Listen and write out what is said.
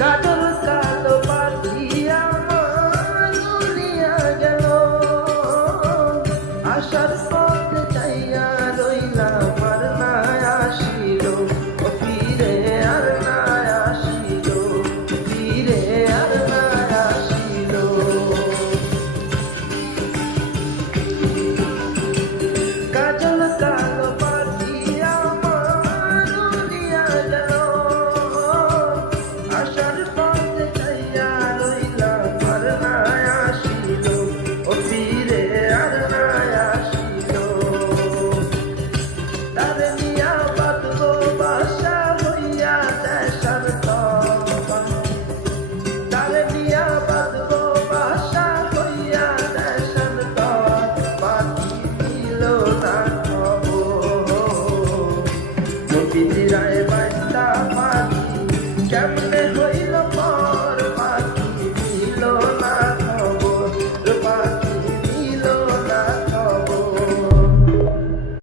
কাজল কালো পাখি আমার উড়িয়া গেল, আসার পথে চাইয়া রইলাম আর না আসিল, ও ফিরে আর না আসিল, ফিরে আর না আসিল। কাজল কালো পাখি আমার উড়িয়া গেল, আসার পথে চাইয়া রইলাম আর না আসিল, ও ফিরে আর না আসিল। তারে নিয়া বাঁধব বাসা হইয়া দেশার তবা, তারে নিয়া বাঁধব বাসা হইয়া দেশার তবা, পাখি দিল না খবর। নবীজিরায় বান্দা পাখি কেমনে হইল